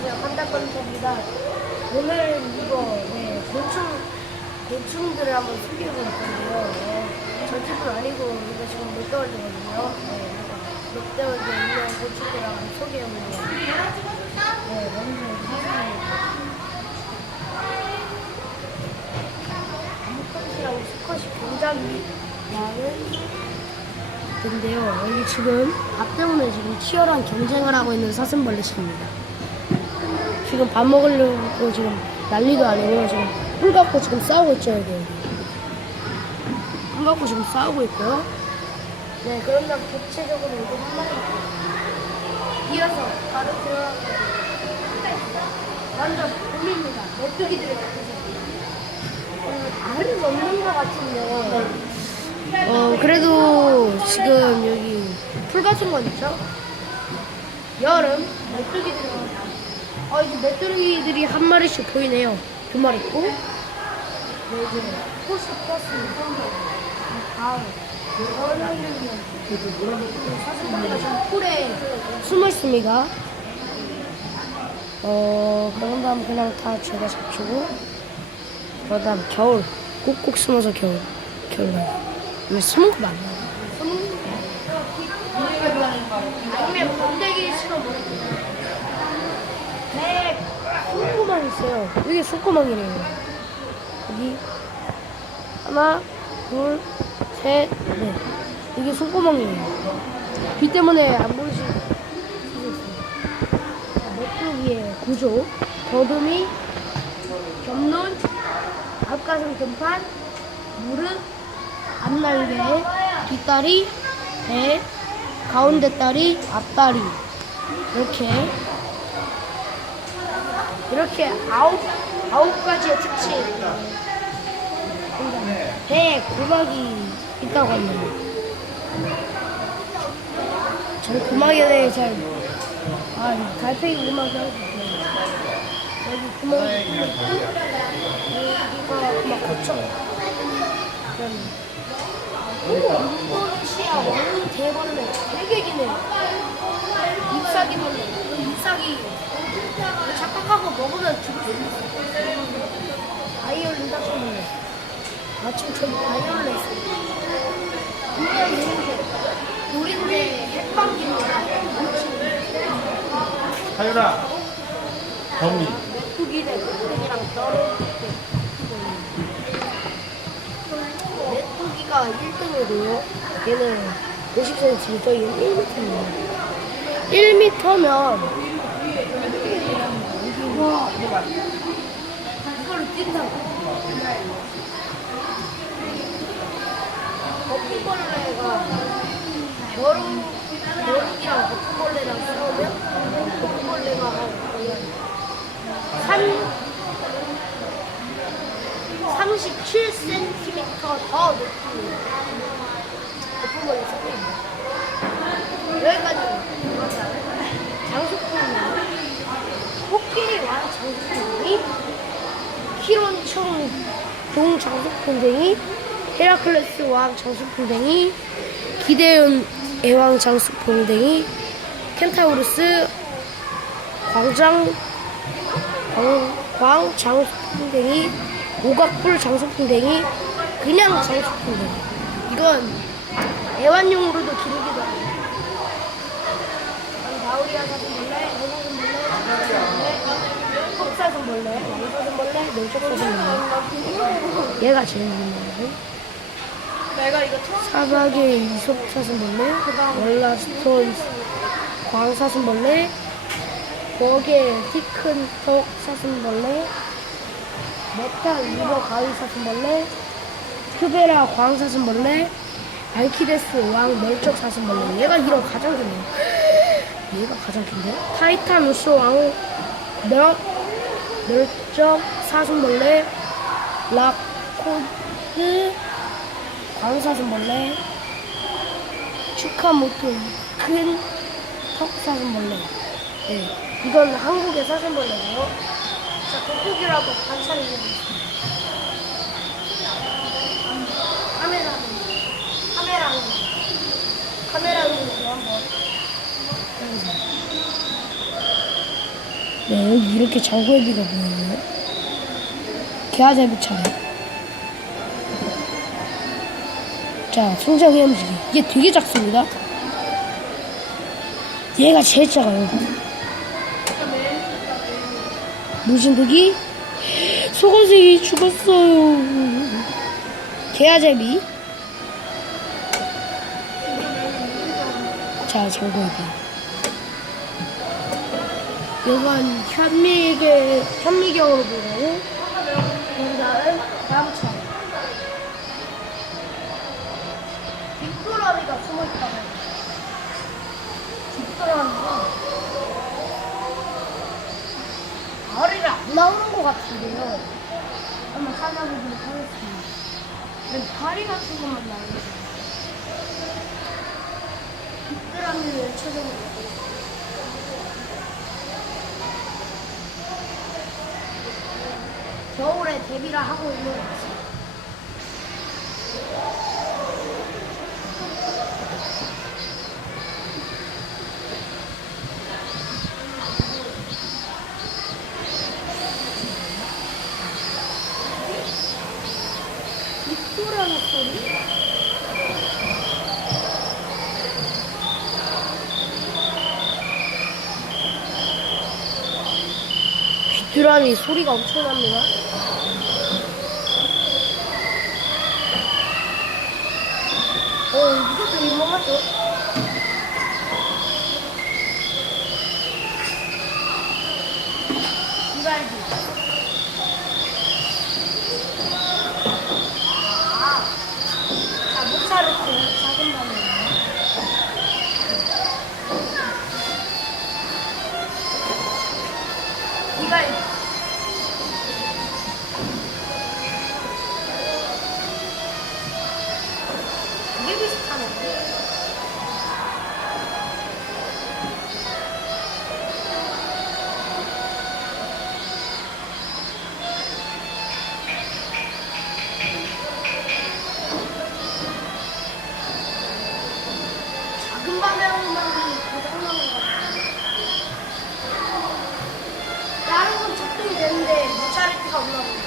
안녕하세요. 한달건입니다. 오늘 이거 곤충들을 한번 소개해 볼 건데요. 저 집은 아니고 이거 지금 롯데월드거든요. 롯데월드에 있는 곤충들을 한번 소개해 볼게요. 먼저 아무컷이라고 수컷이 굉장히 많은 근데요, 여기 지금 밥 때문에 지금 치열한 경쟁을 하고 있는 사슴벌레입니다. 지금 밥 먹으려고 지금 난리가 아니고 지금 뿔 갖고 지금 싸우고 있죠, 여기. 뿔 갖고 지금 싸우고 있고요. 네, 그럼 난 구체적으로 이거 한 마리 이어서 바로 들어가고 먼저 곰입니다. 메뚜기들을 알은 없는 것 같은데 그래도 지금 여기 풀 같은 건 있죠? 여름 메뚜기들이 이제 메뚜기들이 한 마리씩 보이네요. 두 마리 있고 이제 꽃이 폈습니다. 가을 사슴벌레가 지금 풀에 숨어 있습니다. 그런 다음 그냥 다 제가 잡히고 그런 다음 겨울 꼭꼭 숨어서 겨울 왜 숨은 거 맞나? 아니면 번데기 싫어 모르겠어요. 네, 손구멍 있어요. 여기 손구멍이래요. 여기 하나, 둘, 셋, 넷. 이게 손구멍이에요. 비 때문에 안 보이실 수도 있어요. 메뚜기의 구조: 더듬이, 겹눈, 앞가슴 등판, 무릎, 앞날개, 뒷다리, 배, 가운데 다리, 앞다리 이렇게 아홉 가지의 특징. 배에 고막이 있다고 합니다. 저는 고막에 대해 달팽이 고막이 하고 있어요. 여기 고막이 있고 여기가 고막 거쳐. 인도네시아 왕 대벌레 되게 기네요. 잎사귀벌레. 잎사귀 착각하고 먹으면 죽을 수 있어요. 바이올린 딱벌레. 마침 저기 바이올린 있어요. 그냥 우리인데 핵방귀입니다. 하윤아, 경리. 메뚜기네 메뚜기랑 떨어질 메뚜기가 1등이고요. 얘는 50cm, 저희는 1m입니다. 1m면 이거를 뛴다고. 거품벌레가 벼룩이랑 거품벌레랑 싸우면 거품벌레가 37cm 더 높습니다. 거품벌레 속입니다. 여기까지 장수풍뎅이, 코끼리 왕 장수풍뎅이, 키론총 동 장수풍뎅이, 헤라클레스 왕 장수풍뎅이, 기대온 애왕 장수풍뎅이, 켄타우루스 광 장수풍뎅이, 오각불 장수풍뎅이, 그냥 장수풍뎅이. 이건 애완용으로도 기르기도 하고. 나우리아 사슴벌레, 흑사슴벌레, 왕사슴벌레, 멸종사슴벌레. 얘가 제일 유명해요. 사막의 이솝사슴벌레, 월라스톤 광사슴벌레, 벽의 티큰턱 사슴벌레, 메탈 리버 가위사슴벌레, 크베라 광사슴벌레, 알키데스 왕 멸종 사슴벌레. 얘가 이런 가장 좋네요. 얘가 가장 긴데? 타이타누스 왕 멸종 사슴벌레, 라코드 광사슴벌레, 추카모토 큰 턱사슴벌레. 네, 이건 한국의 사슴벌레고요. 자, 돋보기라도 관찰해보겠습니다. 카메라로 한번 네, 여기 이렇게 장구애비가 보여요. 개화제비 차례. 자, 성장 헤엄치기. 이게 되게 작습니다. 얘가 제일 작아요. 무신득이 소금색이 죽었어요. 개화제비. 자, 장구애비. 이건 현미경으로 보고, 그다음 다음차. 빅도라미가 숨어있다면, 빅도라미가 머리를 안 나오는 것 같은데요. 한번 찾아보도록 하겠습니다. 근데 다리 같은 것만 나오는데. 빅도라미를 찾아보도록. 겨울에 데뷔를 하고 있는 것 같습니다. 빅토라는 소리? 귀뚜라미 소리가 엄청납니다. 이것도 유명하죠? 이발기. 목살을 작은 다음에. 이발기. 이게 비슷하네. 작은 방향만이 고장나는 것 같아요. 다른 건 작동이 되는데 모차리티가 없나 보네.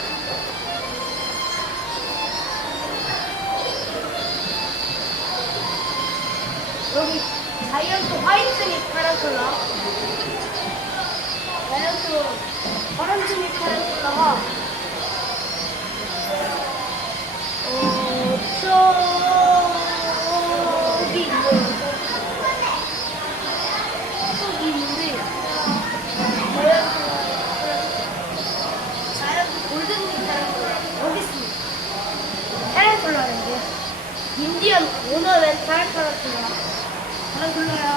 여기 자이언트 화이트닉 타란툴라. 자이언트 화이트닉 타란툴라가 저기 있는데 자이언트 골든닉 타란툴라 여기 있습니다. 타란툴라인데 인디언 오너멘탈 타란툴라. 타란툴라야.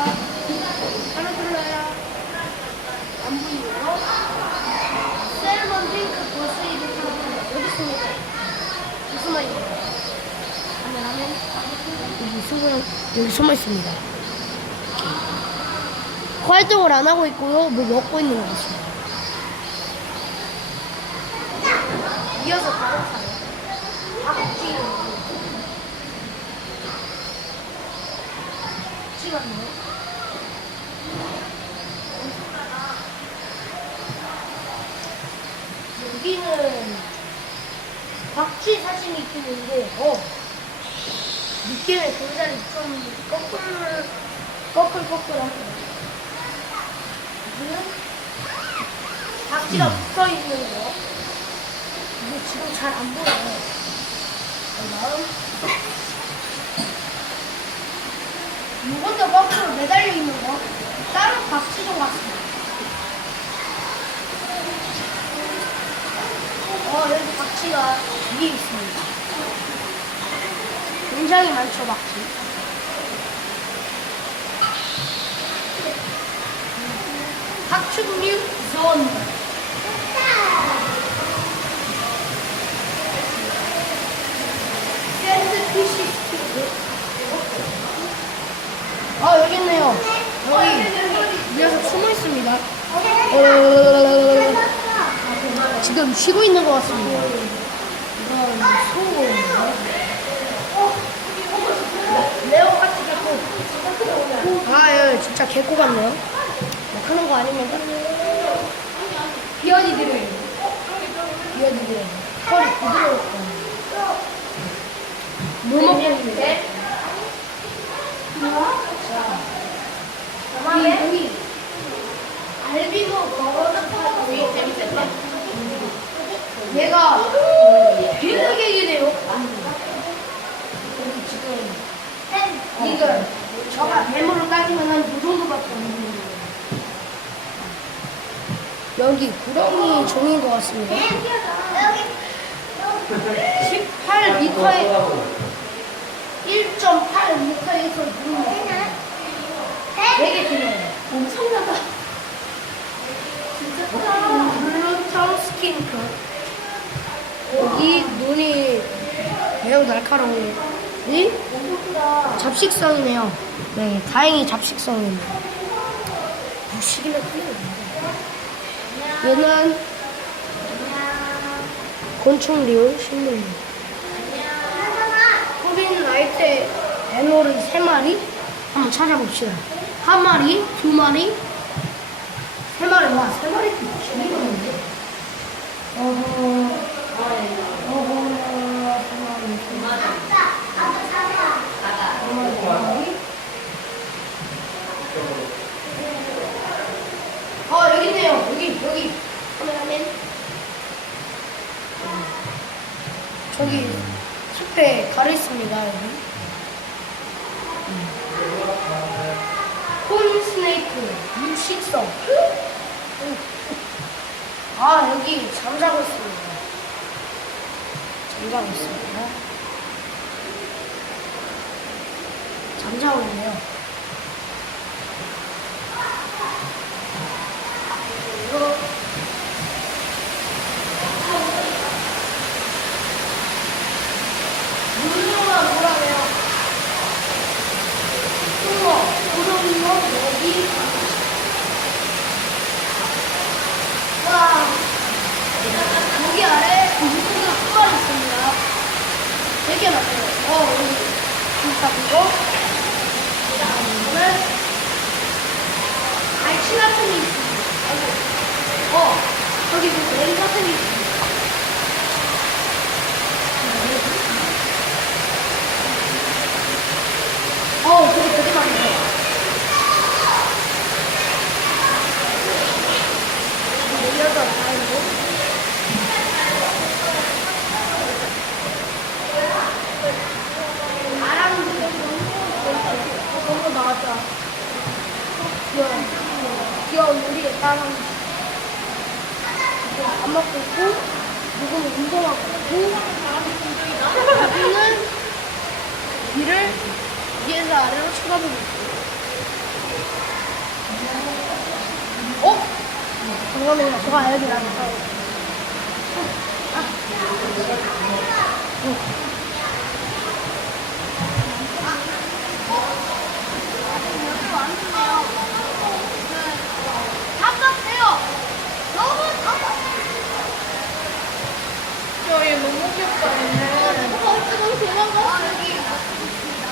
안 보이고요. 셀먼 핑크 보스이드 타란툴라 여기 있습니다. 무슨 말이에요? 여기 숨어 있습니다. 활동을 안 하고 있고요. 뭐 먹고 있는 것 같습니다. 이어서 다른 차례. 박쥐. 찍었네요. 여기는 박쥐 사진이 있긴 있는데, 느낌이 굉장히 좀 꺼끌꺼끌하네요. 여기는 박쥐가 붙어 있는 거. 이게 지금 잘 안 보여요. 다음. 이것도 거꾸로 매달려 있는 거. 다른 박쥐종 같습니다. 여기 박쥐가 위에 있습니다. 굉장히 많죠, 박쥐. 파충류 존. 샌드피쉬 스티크. 여기 있네요. 여기 녀석 숨어 있습니다. 지금 쉬고 있는 것 같습니다. 이건 소고입니다. 레오 같이 개코. 진짜 개코 같네요. 크는 거 아닙니까? 비어디들은 털이 부드럽고 물 먹고 있는데 여기 알비노 버거는 얘가 비둘기이네요. 여기 지금 이걸 저가 뱀으로 따지면 한 이 정도밖에 없는 거예요. 여기 구렁이 종인 것 같습니다. 18m에 1.8m에서 누르면 되게 길어요. 엄청나다. 진짜 크다. 블루텅 스킨크. 여기 눈이 매우 날카로워요. 이 엄청 크다. 잡식성이네요. 네, 다행히 잡식성이네요. 부식이나 틀리는데. 얘는 곤충류 식물류. 코빈 라이트 애노르 3마리 한번 찾아봅시다. 한 마리, 두 마리, 세 마리. 와, 세 마리 죽이겠는데? 세 마리. 여기 있네요. 여기. 카메라맨. 저기 숲에 가려 있습니다. 여기. 콘 스네이크 육식성. 여기 잠자고 있습니다. 잠자고 있네요. 물로만 보라네요. 구름이요 여기. 와, 여기 아래 물고기가 한 마리 있습니다. 되게 많아요. 여기 진짜 그거. 이거는 갈치 같은 게 있습니다. 저기 맹 같은 게 있습니다. 저기 되게 많네요. 내려서 다니고. 너무 나왔다. 귀여운 우리의 딸한 밥 먹고 있고, 누구는 운동하고 있고, 여기는 귀를 위에서 아래로 쳐다보고 있고. 잠깐만요. 저가 여기 나가서. 답답해요. 너무 답답해. 얘 너무 귀엽다. 지금 도망가. 여기 있습니다.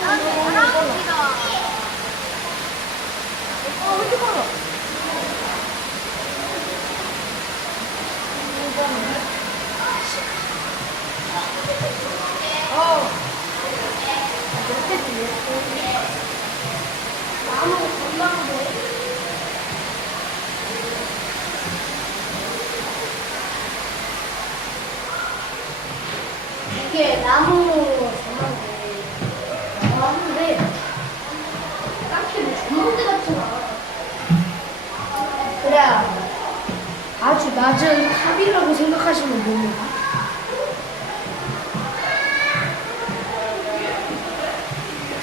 사랑합니다. 왜 이렇게 많아? 나무 건강한데. 이게 나무 나무인데 딱히 뭐 전문대 같진 않아. 그래 아주 낮은 탑이라고 생각하시면 됩니다.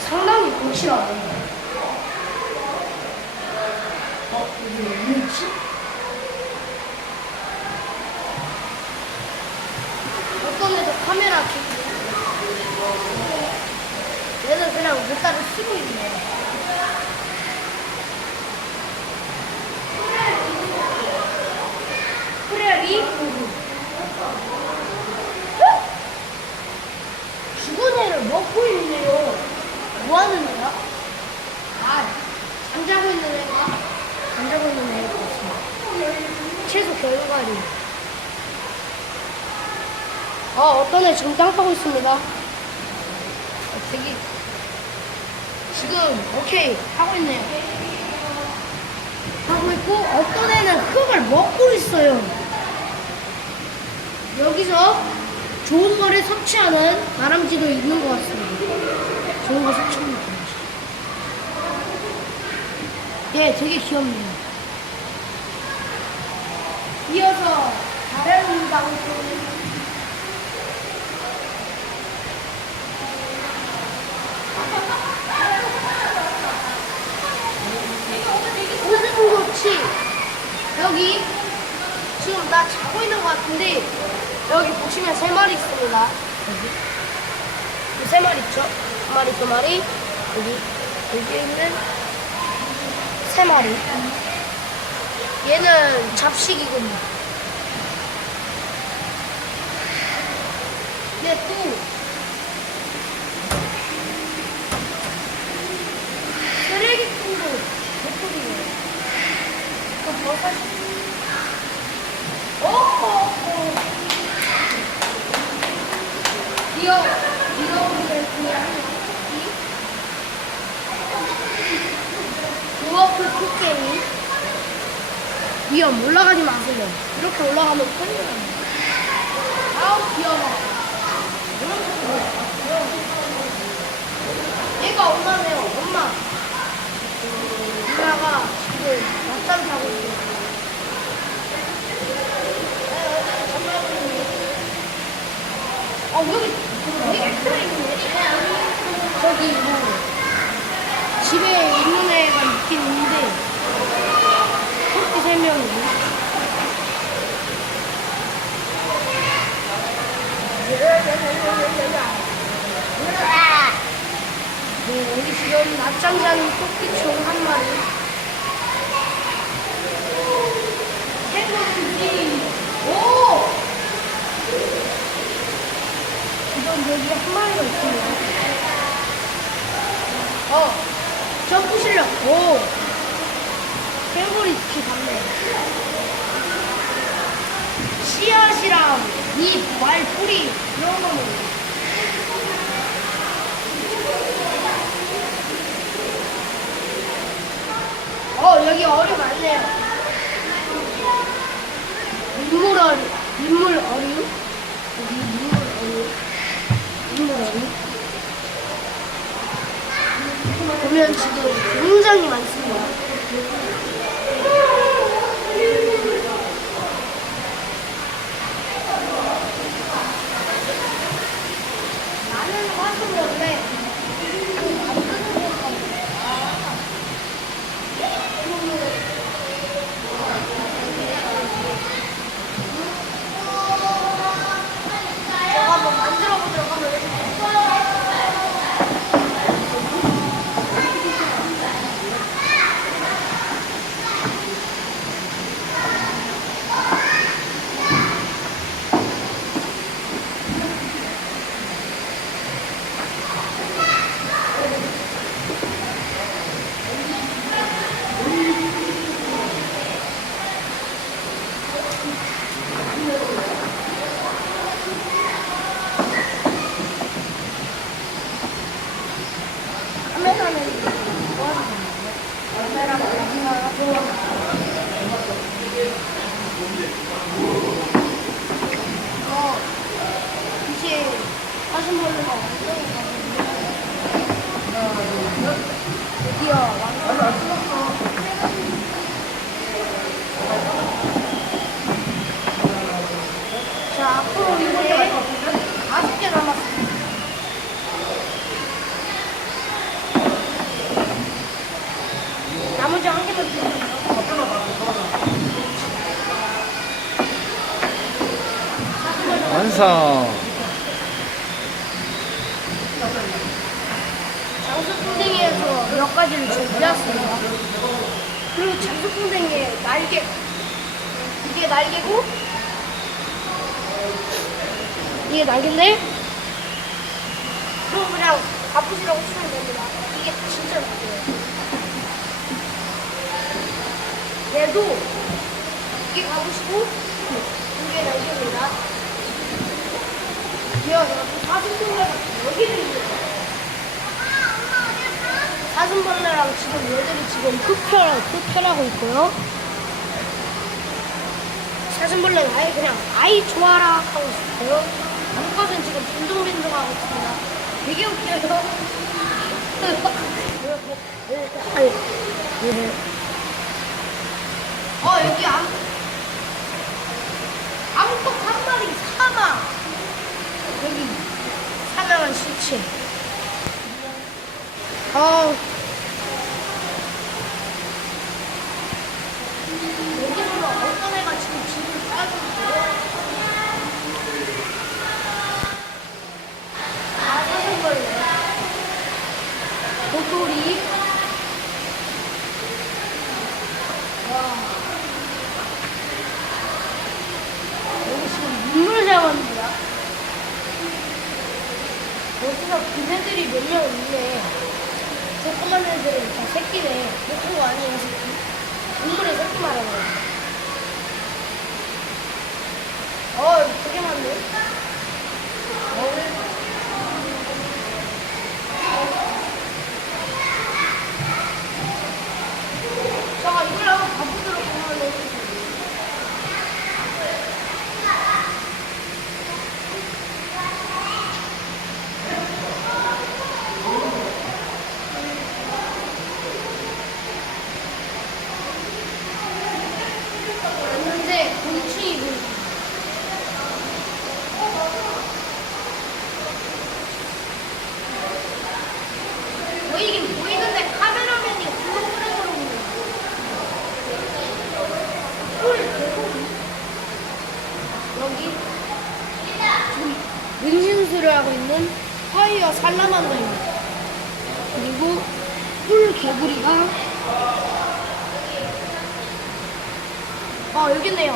상당히 거칠하네. 여기 왜 있지? 어떤 애도 카메라 켜고 얘는 그냥 물가를 쓰고 있네. 프레리 죽은 애를 먹고 있네요. 뭐 하는 애야? 잠자고 있는 애가 있습니다. 병가리. 어떤 애 지금 땅 파고 있습니다. 되게 지금 오케이 하고 있네요. 하고 있고 어떤 애는 흙을 먹고 있어요. 여기서 좋은 거를 섭취하는 다람쥐도 있는 것 같습니다. 좋은 거 섭취하는 다람쥐. 얘 되게 귀엽네요. 이어서 다른 방송. 오스분고치 여기 지금 나 자고 있는 것 같은데 여기 보시면 세 마리 있습니다. 여기 세 마리 있죠? 한 마리, 두 마리 여기 있는 세 마리. 얘는 잡식이군요. 얘 또 쓰레기통도 개꿀이에요. 이거 뭐 사실? 이거 그냥 우어풀 코끼리. 위험 올라가지 마세요. 이렇게 올라가면 큰일 나요. 아우 귀여워. 얘가 엄마네요. 엄마. 누나가 지금 낮잠 자고 있어요. 여기 저기 뭐 집에 있는 애가 있긴 있는데 토끼 3명이고 네, 여기 지금 낮잠 자는 토끼총 한 마리. 캥거루들이 이건 여기 한 마리가 있습니다. 점프 실력. 캥거루 이렇게 봤네. 씨앗이랑 잎, 말, 뿌리 이런 거는. 여기 어류 많네요. 민물 어류. 여기 민물 어류. 보면 지금 굉장히 많습니다. 나는 화수 원래 제가 한번 만들어 보도록 하면 이제 사슴벌레가 완전히 드디어 완성. 자, 앞으로 이제 5개 남았습니다. 나머지 한 개만 주세요. 완성. 장수풍뎅이에서 몇 가지를 준비했습니다. 그리고 장수풍뎅이의 날개, 이게 날개고, 이게 날개인데, 그럼 그냥 바쁘시라고 치면 됩니다. 이게 진짜 날개예요. 얘도 여기 가보시고 여기에 날개입니다. 여기가 사슴벌레가 여기를 있어요. 사슴벌레랑 지금 얘들이 지금 흡혈하고 있고요. 사슴벌레는 아예 그냥 아이 좋아라 하고 있어요. 암컷은 지금 빈둥빈둥하고 있습니다. 되게 웃겨요. 여기 암컷 한 마리 사망. 여기 사망한 시체. 여기서 어떤 애가 지금 집을 짜주고 있어요. 사슴벌레. 도토리. 여기 지금 눈물 잡았는데요. 여기서 그네들이 몇 명 있네. 조그만 애들은 다 새끼네. 그거 아니에요, 새끼. 동물의 새끼 말하는 거야. 여기 되게 많네. 잠깐, 이걸 한번 가보도록 하면 근데 곤충이 보이죠. 보이긴 보이는데 카메라맨이 훌렁훌렁 거리는 여기 지금 능신수를 하고 있는 파이어 살라만더입니다. 그리고 뿔 개구리가 여기 있네요.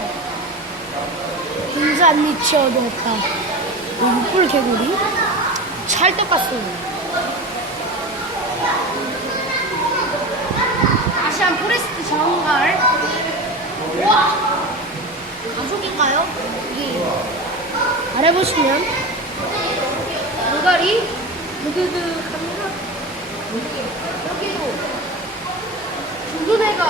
군산리치 얻어냈다. 여기 뿔 개구리 찰떡같습니다. 아시안 포레스트 정갈. 와, 가족인가요? 여기 아래 보시면 정갈이 드드득합니다. 여기도 죽은 애가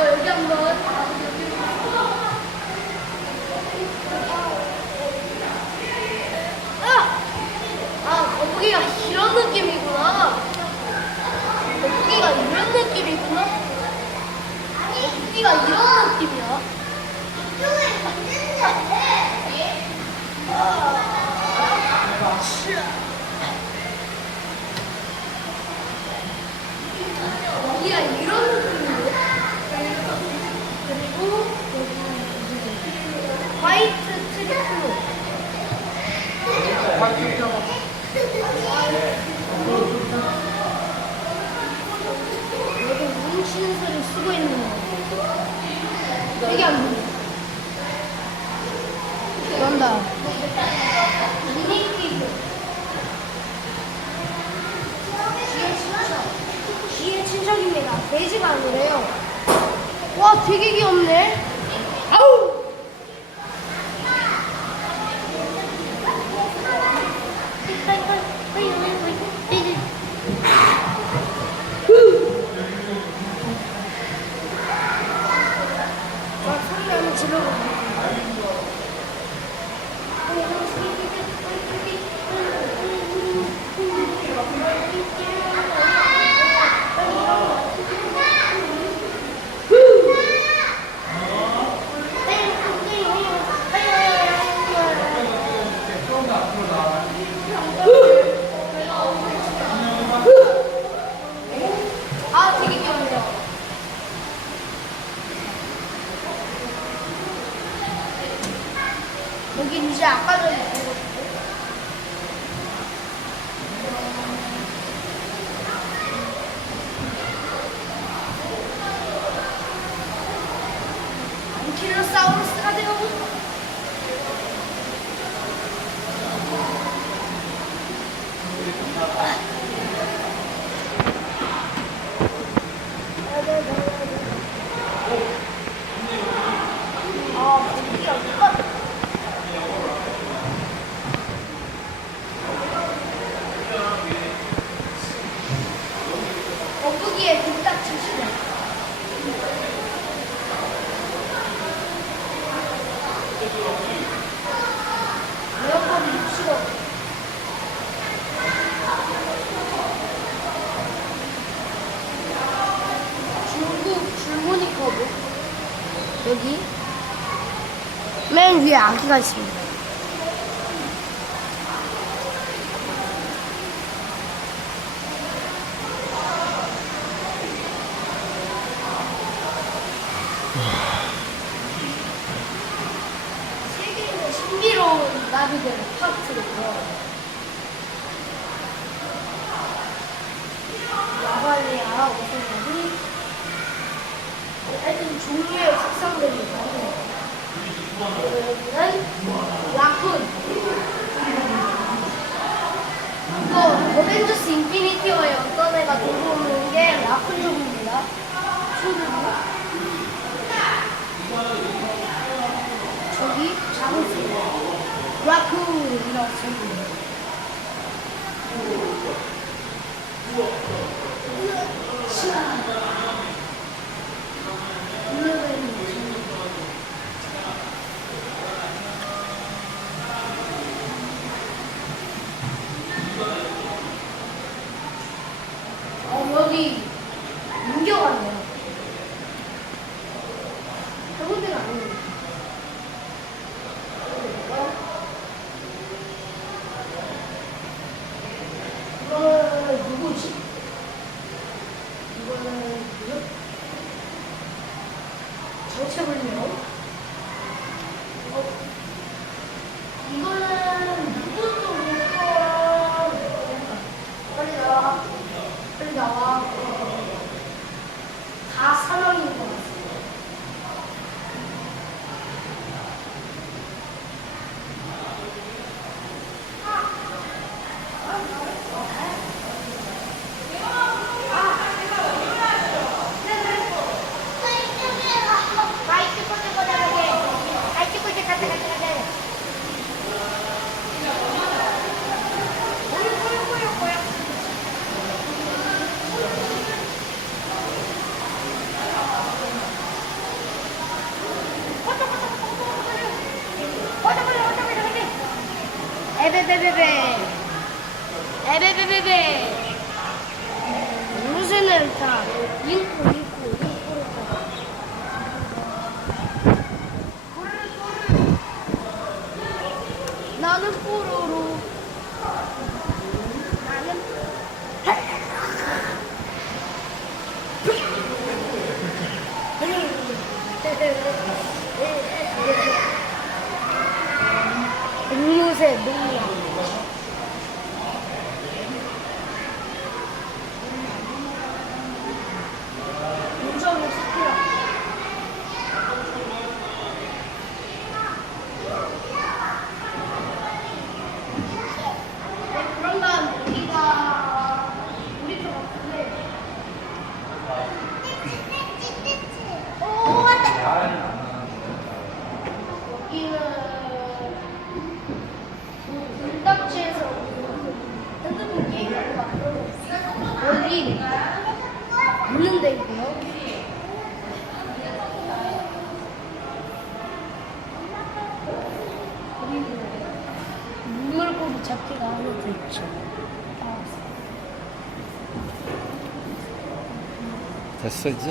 여기 한번 거북이가 이런 느낌이구나. 거북이가 이런 느낌이구나. 거북이가 이런 느낌이야. 거북이가 이런 느낌인데. 그리고 여기 화이트 트리플로. 여기 뭉치는 소리 쓰고 있는 거. 되게 안 보여. 그런다. 미니피그. 쥐의 친척입니다. 돼지가 아니래요. 와, 되게 귀엽네. 아우! 소리 나는 지르고. 에어컨이 60원. 중국 줄무늬 커브. 여기 맨 위에 아기가 있습니다. 세계의 신비로운 나비들 파트고요. 야발리아 오성나비 하여튼 종류의 색상들이 많아요. 여기는 라쿤. 이거 어벤져스 인피니티 워에 어떤 애가 들어오는 게 라쿤 종류입니다. 친구들. 저기 작은 새 라쿤이라고 써있네요. 여기 옮겨가네요. 해본 데가 아니에요. 이거는 누구지? 이거는 누구? 정체불명. 이거는 누구도 못 봐. 빨리 나와. 빨리 나와. 다 사망인 것 같습니다. 에베베베베 에베베베베 무슨 애를 타 링코 나는 뽀로로 나는 앵무새 농약 무정의 스피라 그런 다음 우리가 우리 쪽 같은데 오 안돼 여기는 불닭지에서 핸드폰 게임하는 거 여기 있는 데 있고요. 그리고 물고기 잡기가 하나 더 있죠. 됐어 이제?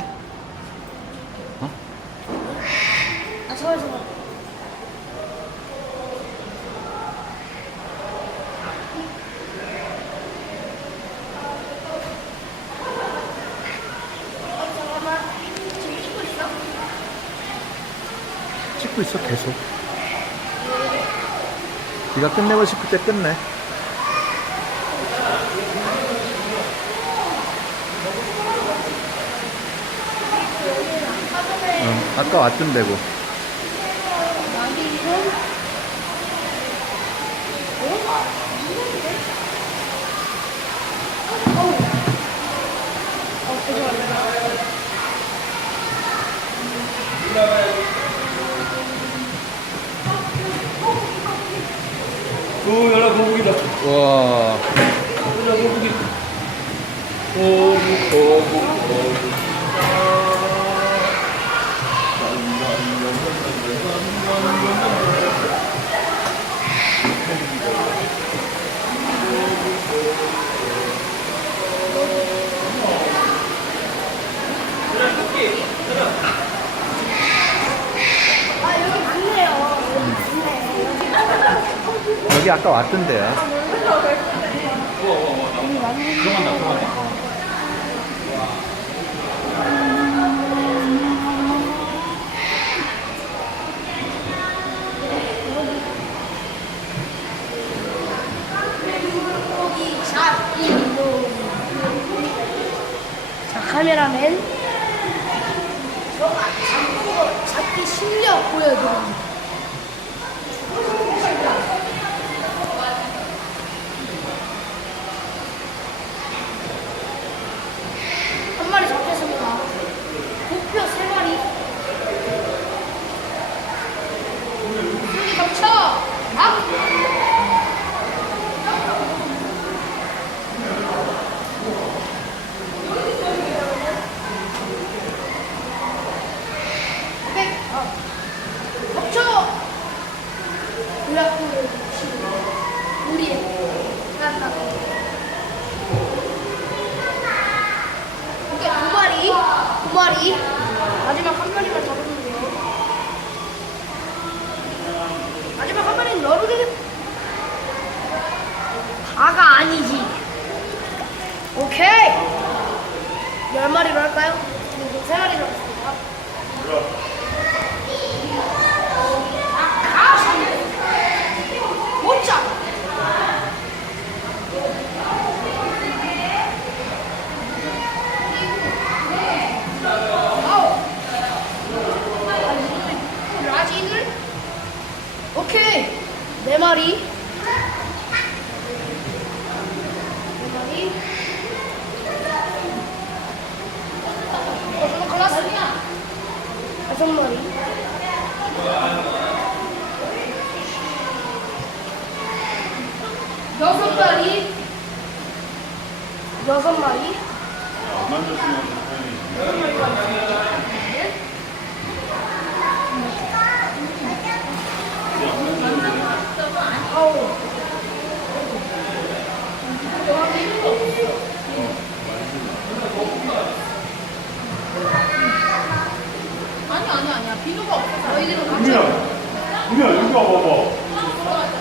어? 아 잠깐만. 찍고 있어 계속. 네가 끝내고 싶을 때 끝내. 아까 왔던 데고. 오, 연락 거북이다. 와. 연락 거북이. 거북, 거북, 거북. 여기 아까 왔던 데야. 자, 카메라맨. 잡는 거 잡기 실력 보여드립니다. 한 마리 잡혔습니다. 목표 3마리. 여기 덮쳐. 덮쳐. 블락홀을 치고 우리의 한다. 이게 2마리. 2마리. 마지막 한 마리만 잡으면 돼요. 마지막 한 마리는 너르게. 다가 아니지. 오케이. 10마리로 할까요? 3마리로 하겠습니다. 못 잡아. 라직을. 오케이. 4마리. 4마리. 저는 클라스. 5마리. 6마리. 6마리. 아우. 아니야. 비누가 없어. 우미야, 우미야, 여기 와봐봐.